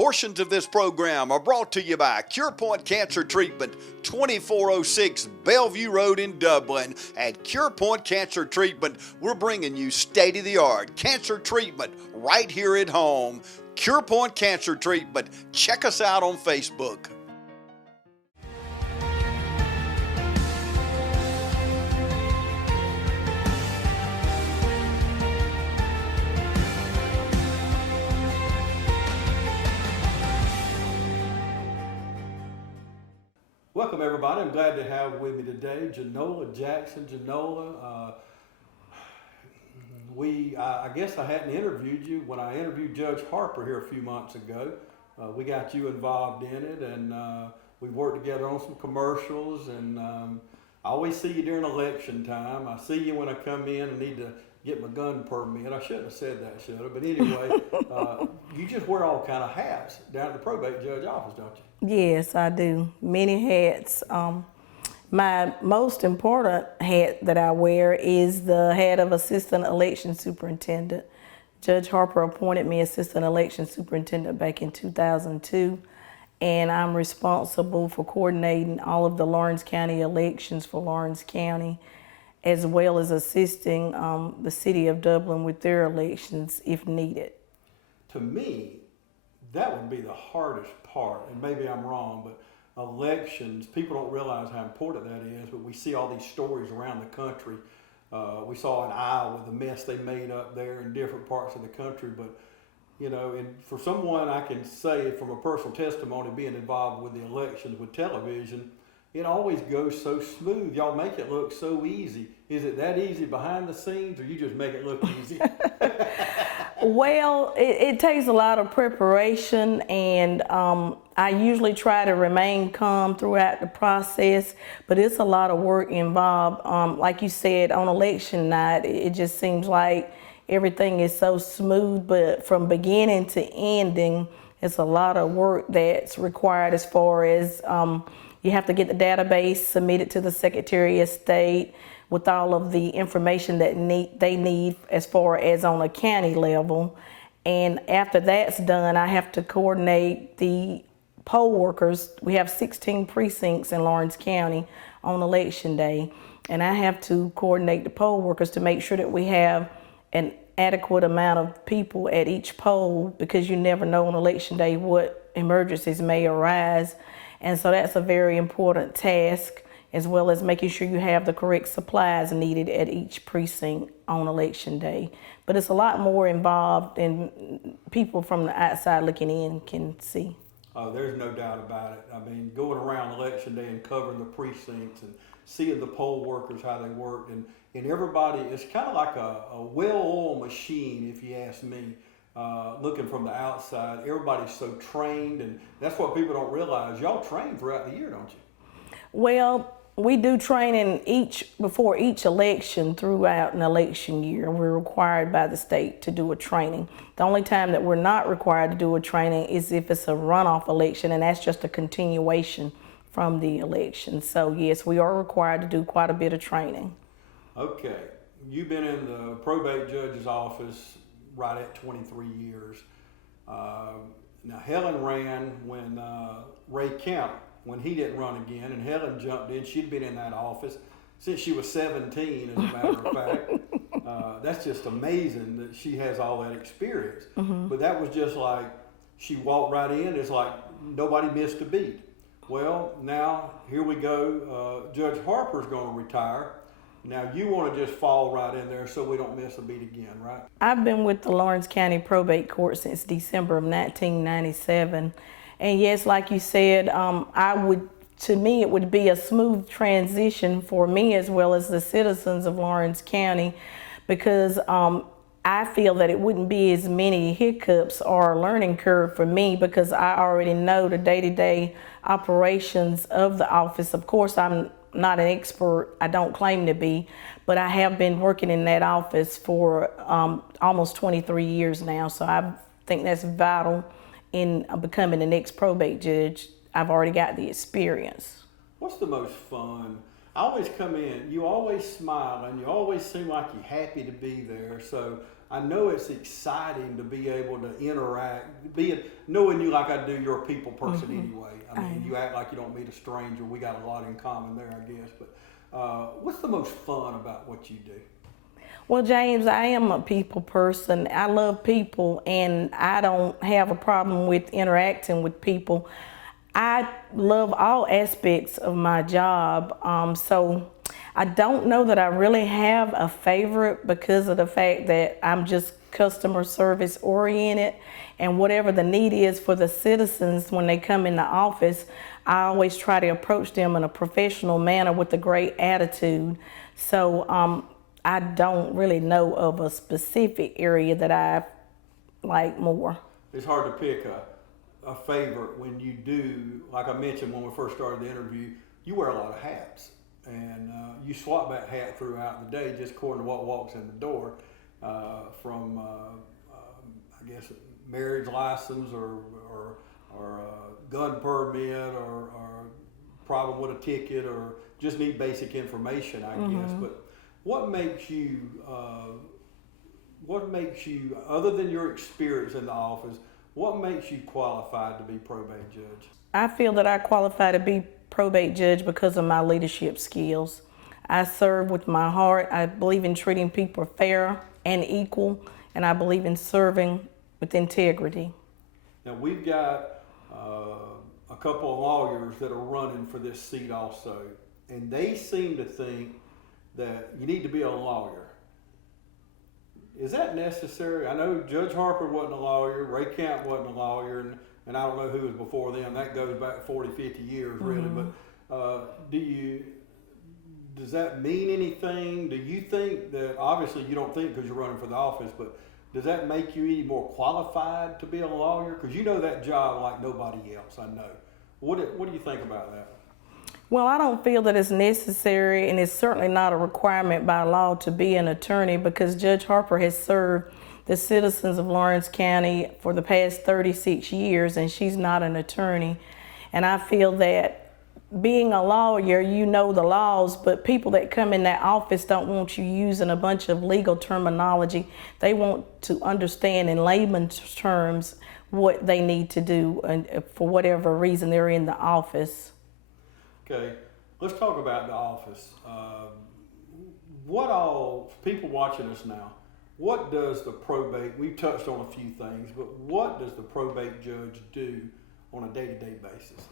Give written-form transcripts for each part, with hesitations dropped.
Portions of this program are brought to you by CurePoint Cancer Treatment, 2406 Bellevue Road in Dublin. At CurePoint Cancer Treatment, we're bringing you state-of-the-art cancer treatment right here at home. CurePoint Cancer Treatment. Check us out on Facebook. Welcome everybody. I'm glad to have with me today Genola Jackson. Genola, I guess I hadn't interviewed you when I interviewed Judge Harper here a few months ago. We got you involved in it, and we worked together on some commercials. And I always see you during election time. I see you when I come in and need to get my gun permit. I shouldn't have said that, should I? But anyway, you just wear all kind of hats down at the probate judge office, don't you? Yes, I do. Many hats. My most important hat that I wear is the hat of Assistant Election Superintendent. Judge Harper appointed me Assistant Election Superintendent back in 2002, and I'm responsible for coordinating all of the Lawrence County elections for Lawrence County, as well as assisting the city of Dublin with their elections if needed. To me, that would be the hardest part, and maybe I'm wrong, but elections, people don't realize how important that is, but we see all these stories around the country. We saw in Iowa the mess they made up there in different parts of the country, but you know, and for someone I can say from a personal testimony being involved with the elections with television, it always goes so smooth. Y'all make it look so easy. Is it that easy behind the scenes, or you just make it look easy? Well, it takes a lot of preparation, and I usually try to remain calm throughout the process, but it's a lot of work involved. Like you said, on election night, it just seems like everything is so smooth, but from beginning to ending, it's a lot of work that's required as far as you have to get the database submitted to the Secretary of State with all of the information that they need as far as on a county level. And after that's done, I have to coordinate the poll workers. We have 16 precincts in Lawrence County on election day. And I have to coordinate the poll workers to make sure that we have an adequate amount of people at each poll, because you never know on election day what emergencies may arise. And so that's a very important task, as well as making sure you have the correct supplies needed at each precinct on election day. But it's a lot more involved than people from the outside looking in can see. Oh, there's no doubt about it. I mean, going around election day and covering the precincts and seeing the poll workers, how they work, and everybody, it's kind of like a well-oiled machine, if you ask me. Looking from the outside, everybody's so trained, and that's what people don't realize. Y'all train throughout the year, don't you? Well, we do training before each election throughout an election year. We're required by the state to do a training. The only time that we're not required to do a training is if it's a runoff election, and that's just a continuation from the election. So yes, we are required to do quite a bit of training. Okay, you've been in the probate judge's office right at 23 years. Now Helen ran when Ray Kemp, when he didn't run again, and Helen jumped in. She'd been in that office since she was 17, as a matter of fact. That's just amazing that she has all that experience. Mm-hmm. But that was just like, she walked right in, it's like nobody missed a beat. Well, now here we go. Judge Harper's going to retire. Now you want to just fall right in there so we don't miss a beat again, right? I've been with the Lawrence County Probate Court since December of 1997. And yes, like you said, to me, it would be a smooth transition for me as well as the citizens of Lawrence County, because I feel that it wouldn't be as many hiccups or a learning curve for me, because I already know the day-to-day operations of the office. Of course, I'm not an expert, I don't claim to be, but I have been working in that office for almost 23 years now, so I think that's vital in becoming the next probate judge. I've already got the experience. What's the most fun? I always come in, you always smile, and you always seem like you're happy to be there. So I know it's exciting to be able to interact, knowing you like I do, you're a people person anyway. I mean, you act like you don't meet a stranger. We got a lot in common there, I guess. But what's the most fun about what you do? Well, James, I am a people person. I love people, and I don't have a problem with interacting with people. I love all aspects of my job, so I don't know that I really have a favorite because of the fact that I'm just customer service oriented, and whatever the need is for the citizens when they come in the office, I always try to approach them in a professional manner with a great attitude. So I don't really know of a specific area that I like more. It's hard to pick a favorite when you do, like I mentioned when we first started the interview, you wear a lot of hats. And you swap that hat throughout the day just according to what walks in the door, from, I guess, marriage license or gun permit or problem with a ticket or just need basic information, I guess. But what makes you, other than your experience in the office, what makes you qualified to be probate judge? I feel that I qualify to be probate judge because of my leadership skills. I serve with my heart. I believe in treating people fair and equal, and I believe in serving with integrity. Now we've got a couple of lawyers that are running for this seat also, and they seem to think that you need to be a lawyer. Is that necessary? I know Judge Harper wasn't a lawyer, Ray Camp wasn't a lawyer, and I don't know who was before them. That goes back 40, 50 years really. But does that mean anything? Do you think that, obviously you don't think because you're running for the office, but does that make you any more qualified to be a lawyer? Because you know that job like nobody else, I know. What do you think about that? Well, I don't feel that it's necessary, and it's certainly not a requirement by law to be an attorney, because Judge Harper has served the citizens of Lawrence County for the past 36 years, and she's not an attorney. And I feel that being a lawyer, you know the laws, but people that come in that office don't want you using a bunch of legal terminology. They want to understand in layman's terms what they need to do, and for whatever reason they're in the office. Okay, let's talk about the office. What all, people watching us now, what does the probate, we've touched on a few things, but what does the probate judge do on a day-to-day basis?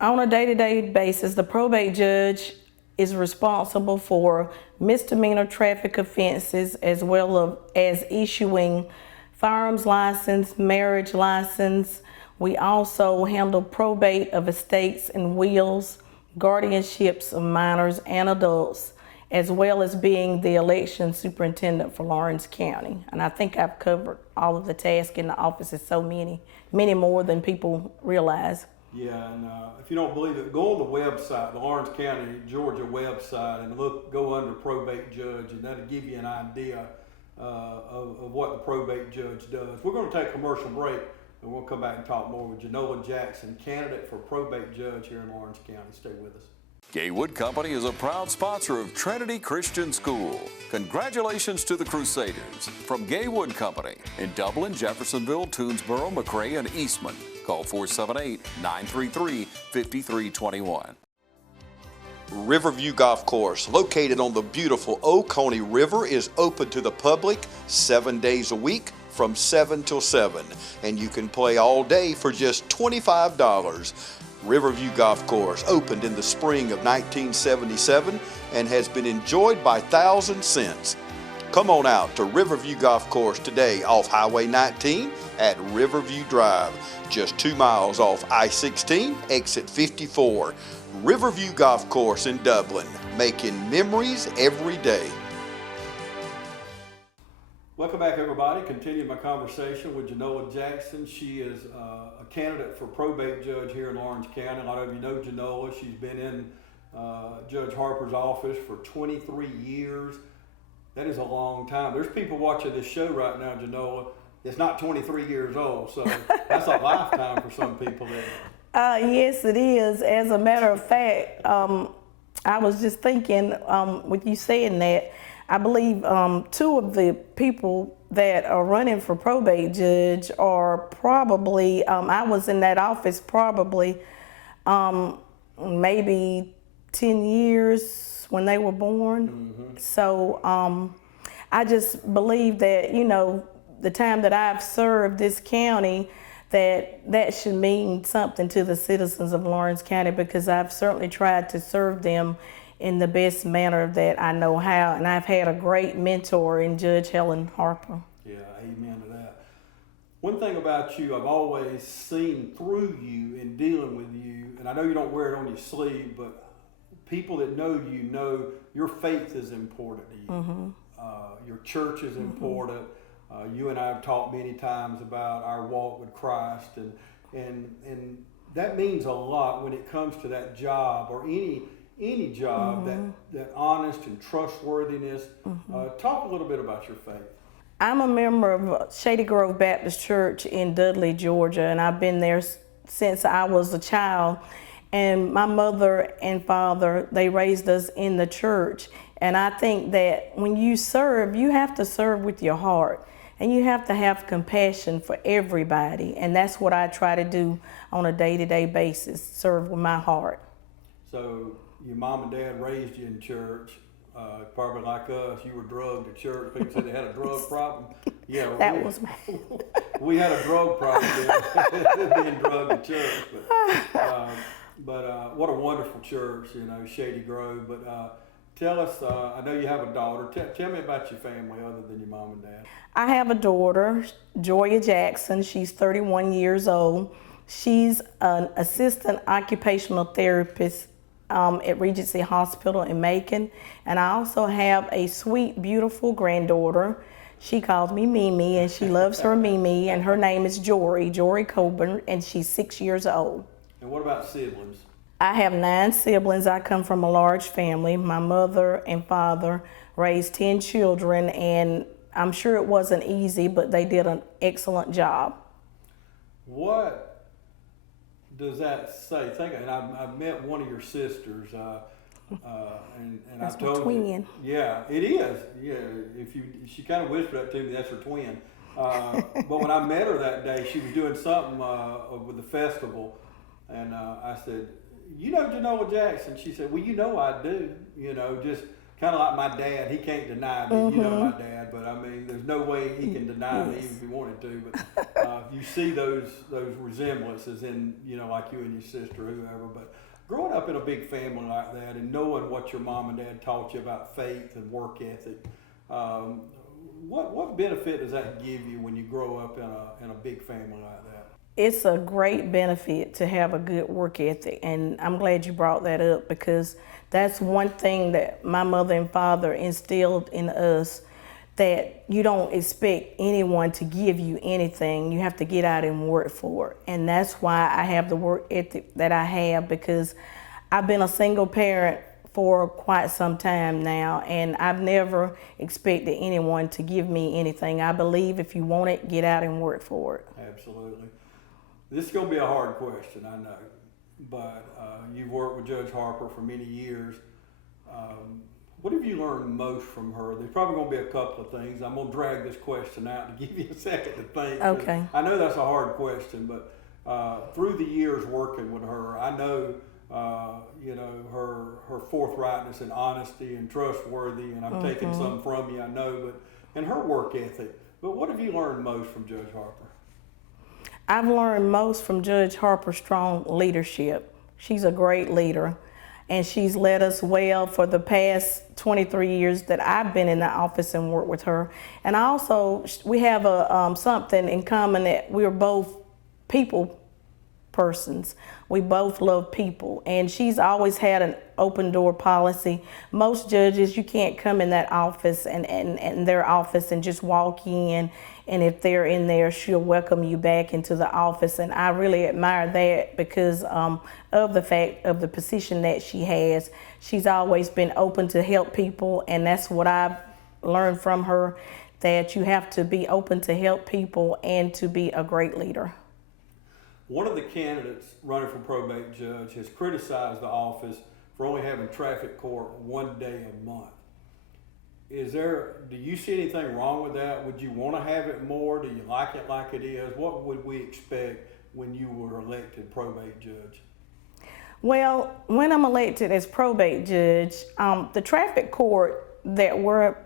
On a day-to-day basis, the probate judge is responsible for misdemeanor traffic offenses, as well as issuing firearms license, marriage license. We also handle probate of estates and wills, guardianships of minors and adults, as well as being the election superintendent for Lawrence County. And I think I've covered all of the tasks in the office. It's so many more than people realize. Yeah, and if you don't believe it, go on the website, the Lawrence County, Georgia website, and go under probate judge, and that'll give you an idea of what the probate judge does. We're going to take a commercial break, and we'll come back and talk more with Genola Jackson, candidate for probate judge here in Lawrence County. Stay with us. Gaywood Company is a proud sponsor of Trinity Christian School. Congratulations to the Crusaders. From Gaywood Company in Dublin, Jeffersonville, Toonsboro, McRae, and Eastman. Call 478-933-5321. Riverview Golf Course, located on the beautiful Oconee River, is open to the public 7 days a week from 7 till 7, and you can play all day for just $25. Riverview Golf Course opened in the spring of 1977 and has been enjoyed by thousands since. Come on out to Riverview Golf Course today off Highway 19 at Riverview Drive, just 2 miles off I-16, exit 54. Riverview Golf Course in Dublin, making memories every day. Welcome back, everybody. Continuing my conversation with Genola Jackson. She is a candidate for probate judge here in Lawrence County. A lot of you know Genola. She's been in Judge Harper's office for 23 years. That is a long time. There's people watching this show right now, Genola, that's not 23 years old, so that's a lifetime for some people there. Yes, it is. As a matter of fact, I was just thinking, with you saying that, I believe two of the people that are running for probate judge are probably, I was in that office probably maybe 10 years when they were born. Mm-hmm. So I just believe that, you know, the time that I've served this county, that should mean something to the citizens of Lawrence County, because I've certainly tried to serve them in the best manner that I know how, and I've had a great mentor in Judge Helen Harper. Yeah, amen to that. One thing about you, I've always seen through you in dealing with you, and I know you don't wear it on your sleeve, but people that know you know your faith is important to you. Mm-hmm. Your church is important. You and I have talked many times about our walk with Christ, and that means a lot when it comes to that job or any job, that honest and trustworthiness. Talk a little bit about your faith. I'm a member of Shady Grove Baptist Church in Dudley, Georgia, and I've been there since I was a child. And my mother and father, they raised us in the church. And I think that when you serve, you have to serve with your heart. And you have to have compassion for everybody. And that's what I try to do on a day-to-day basis, serve with my heart. So your mom and dad raised you in church. Probably like us, you were drugged to church. People said they had a drug problem. Yeah, that was my... we had a drug problem being drugged to church. But what a wonderful church, you know, Shady Grove. But tell us, I know you have a daughter. Tell me about your family other than your mom and dad. I have a daughter, Joya Jackson. She's 31 years old. She's an assistant occupational therapist at Regency Hospital in Macon. And I also have a sweet, beautiful granddaughter. She calls me Mimi, and she loves her Mimi, and her name is Jory Coburn, and she's 6 years old. And what about siblings? I have 9 siblings. I come from a large family. My mother and father raised 10 children, and I'm sure it wasn't easy, but they did an excellent job. What does that say? And I've met one of your sisters, and that's I told my twin. You, yeah, it is. Yeah, she kind of whispered that to me. That's her twin. But when I met her that day, she was doing something with the festival, and I said, "You know Genola Jackson?" She said, "Well, you know I do. You know, just kind of like my dad. He can't deny me. You know my dad, but I mean, there's no way he can deny me even if he wanted to. But you see those resemblances in, you know, like you and your sister, or whoever. But growing up in a big family like that and knowing what your mom and dad taught you about faith and work ethic, what benefit does that give you when you grow up in a big family like that? It's a great benefit to have a good work ethic, and I'm glad you brought that up, because that's one thing that my mother and father instilled in us, that you don't expect anyone to give you anything. You have to get out and work for it. And that's why I have the work ethic that I have, because I've been a single parent for quite some time now, and I've never expected anyone to give me anything. I believe if you want it, get out and work for it. Absolutely. This is going to be a hard question, I know, but you've worked with Judge Harper for many years. What have you learned most from her? There's probably going to be a couple of things. I'm going to drag this question out to give you a second to think. Okay. I know that's a hard question, but through the years working with her, I know you know, her forthrightness and honesty and trustworthy, and I'm taking some from you, I know, but and her work ethic. But what have you learned most from Judge Harper? I've learned most from Judge Harper's strong leadership. She's a great leader, and she's led us well for the past 23 years that I've been in the office and worked with her. And also, we have something in common, that we're both people persons. We both love people, and she's always had an open door policy. Most judges, you can't come in that office and their office and just walk in, and if they're in there, she'll welcome you back into the office. And I really admire that, because of the fact of the position that she has. She's always been open to help people, and that's what I've learned from her, that you have to be open to help people and to be a great leader. One of the candidates running for probate judge has criticized the office for only having traffic court one day a month. Do you see anything wrong with that? Would you want to have it more? Do you like it like it is? What would we expect when you were elected probate judge? Well, when I'm elected as probate judge, the traffic court that we're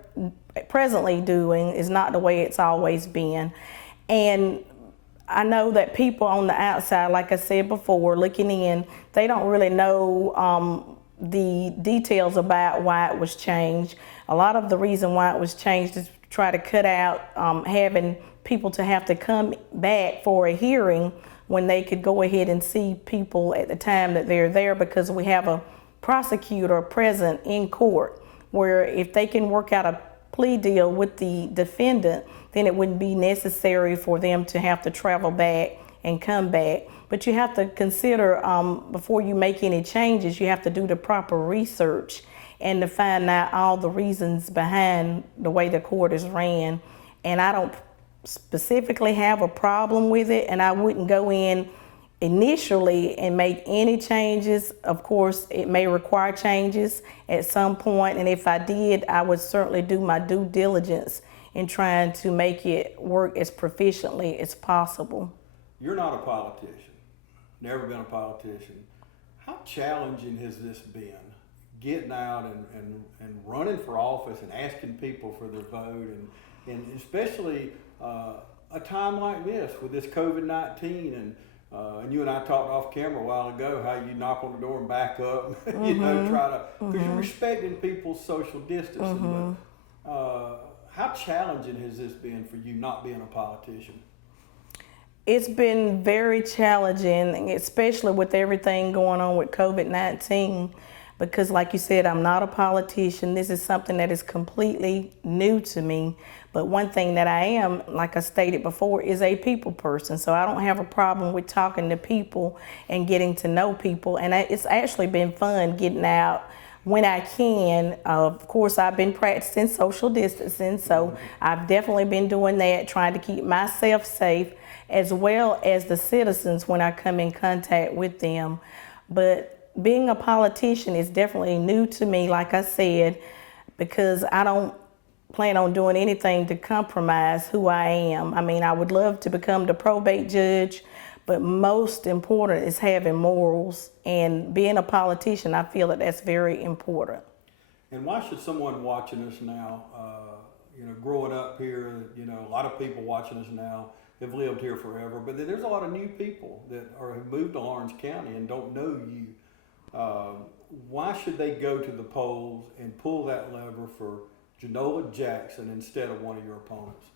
presently doing is not the way it's always been. And I know that people on the outside, like I said before, looking in, they don't really know the details about why it was changed. A lot of the reason why it was changed is to try to cut out having people to have to come back for a hearing when they could go ahead and see people at the time that they're there, because we have a prosecutor present in court where if they can work out a plea deal with the defendant, then it wouldn't be necessary for them to have to travel back and come back. But you have to consider, before you make any changes, you have to do the proper research and to find out all the reasons behind the way the court is ran. And I don't specifically have a problem with it, and I wouldn't go in initially and make any changes. Of course, it may require changes at some point, and if I did, I would certainly do my due diligence in trying to make it work as proficiently as possible. You're not a politician, never been a politician. How challenging has this been, getting out and running for office and asking people for their vote, and especially a time like this with this COVID-19, and you and I talked off camera a while ago how you knock on the door and back up, you know, try to, because you're respecting people's social distancing. But how challenging has this been for you not being a politician? It's been very challenging, especially with everything going on with COVID-19, because like you said, I'm not a politician. This is something that is completely new to me. But one thing that I am, like I stated before, is a people person. So I don't have a problem with talking to people and getting to know people. And it's actually been fun getting out when I can. Of course, I've been practicing social distancing, so I've definitely been doing that, trying to keep myself safe, as well as the citizens when I come in contact with them. But being a politician is definitely new to me, like I said, because I don't plan on doing anything to compromise who I am. I mean, I would love to become the probate judge, but most important is having morals, and being a politician, I feel that that's very important. And why should someone watching us now, you know, growing up here, you know, a lot of people watching us now have lived here forever, but there's a lot of new people that have moved to Lawrence County and don't know you. Why should they go to the polls and pull that lever for Genola Jackson instead of one of your opponents?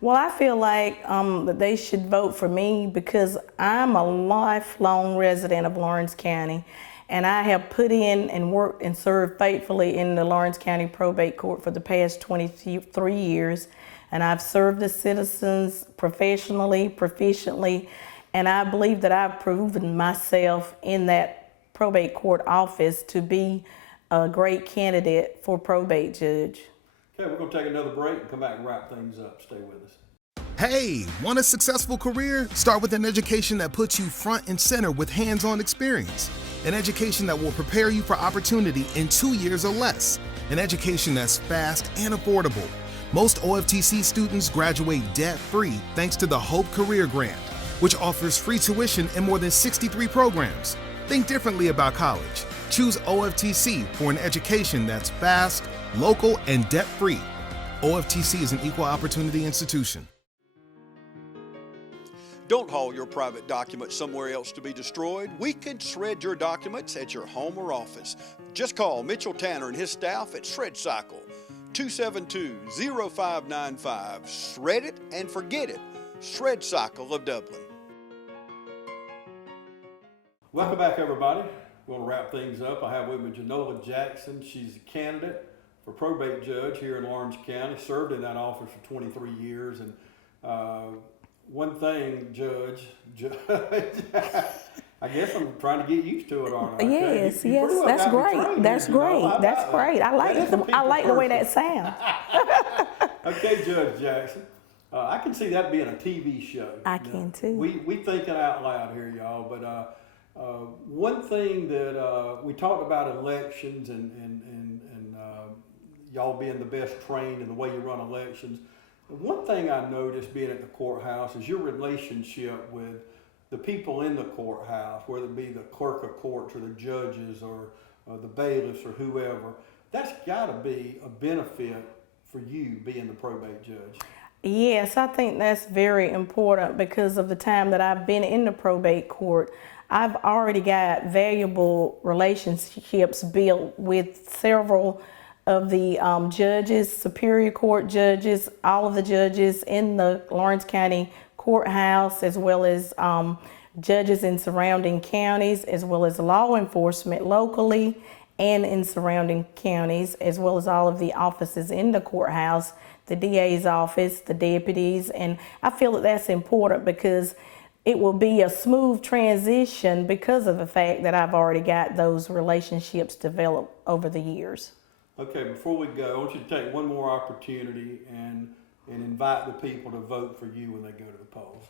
Well, I feel like that they should vote for me because I'm a lifelong resident of Lawrence County, and I have put in and worked and served faithfully in the Lawrence County Probate Court for the past 23 years, and I've served the citizens professionally, proficiently, and I believe that I've proven myself in that probate court office to be a great candidate for probate judge. Okay, we're going to take another break and come back and wrap things up. Stay with us. Hey, want a successful career? Start with an education that puts you front and center with hands-on experience. An education that will prepare you for opportunity in 2 years or less. An education that's fast and affordable. Most OFTC students graduate debt-free thanks to the Hope Career Grant, which offers free tuition in more than 63 programs. Think differently about college. Choose OFTC for an education that's fast, local, and debt-free. OFTC is an equal opportunity institution. Don't haul your private documents somewhere else to be destroyed. We can shred your documents at your home or office. Just call Mitchell Tanner and his staff at Shred Cycle, 272-0595. Shred it and forget it. Shred Cycle of Dublin. Welcome back, everybody. We're going to wrap things up. I have with me Genola Jackson. She's a candidate for probate judge here in Lawrence County. Served in that office for 23 years. And one thing, Judge, I guess I'm trying to get used to it, aren't I? Yes, that's great. That's great. That's great. I like the way that sounds. Okay, Judge Jackson. I can see that being a TV show. I can too. We thinking out loud here, y'all. But one thing that we talked about elections and y'all being the best trained in the way you run elections. One thing I noticed being at the courthouse is your relationship with the people in the courthouse, whether it be the clerk of courts or the judges or the bailiffs or whoever. That's got to be a benefit for you being the probate judge. Yes, I think that's very important because of the time that I've been in the probate court. I've already got valuable relationships built with several of the judges, Superior Court judges, all of the judges in the Lawrence County Courthouse, as well as judges in surrounding counties, as well as law enforcement locally and in surrounding counties, as well as all of the offices in the courthouse, the DA's office, the deputies. And I feel that that's important because it will be a smooth transition because of the fact that I've already got those relationships developed over the years. Okay, before we go, I want you to take one more opportunity and invite the people to vote for you when they go to the polls.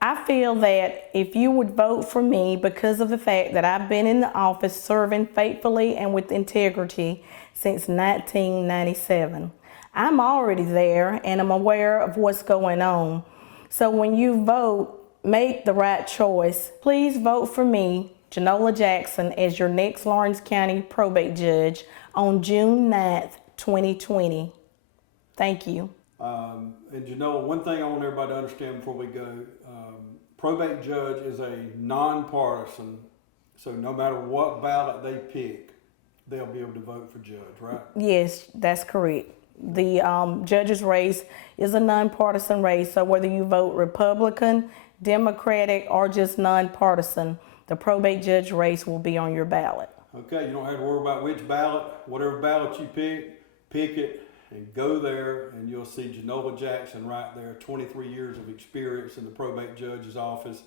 I feel that if you would vote for me because of the fact that I've been in the office serving faithfully and with integrity since 1997, I'm already there and I'm aware of what's going on. So when you vote, make the right choice. Please vote for me, Genola Jackson, as your next Lawrence County probate judge on June 9th, 2020. Thank you. And Genola, one thing I want everybody to understand before we go, probate judge is a nonpartisan, so no matter what ballot they pick, they'll be able to vote for judge, right? Yes, that's correct. The judge's race is a nonpartisan race, so whether you vote Republican, Democratic, or just nonpartisan, the probate judge race will be on your ballot. Okay, you don't have to worry about which ballot. Whatever ballot you pick it and go there, and you'll see Genola Jackson right there, 23 years of experience in the probate judge's office.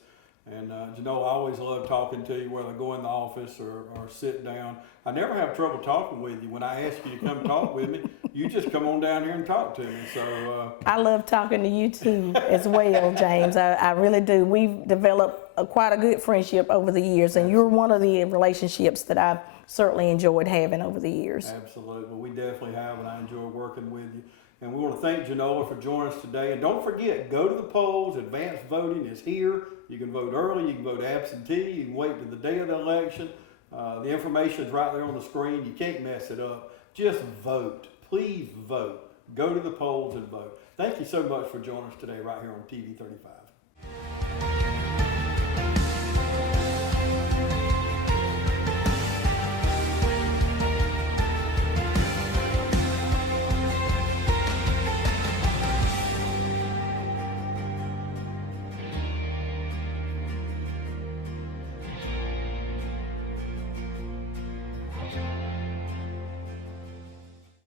And Genola, I always love talking to you, whether I go in the office or sit down. I never have trouble talking with you. When I ask you to come talk with me, you just come on down here and talk to me. So I love talking to you too as well, James. I really do. We've developed quite a good friendship over the years, and you're one of the relationships that I've certainly enjoyed having over the years. Absolutely. We definitely have, and I enjoy working with you. And we want to thank Genola for joining us today. And don't forget, go to the polls. Advanced voting is here. You can vote early. You can vote absentee. You can wait to the day of the election. The information is right there on the screen. You can't mess it up. Just vote. Please vote. Go to the polls and vote. Thank you so much for joining us today right here on TV 35.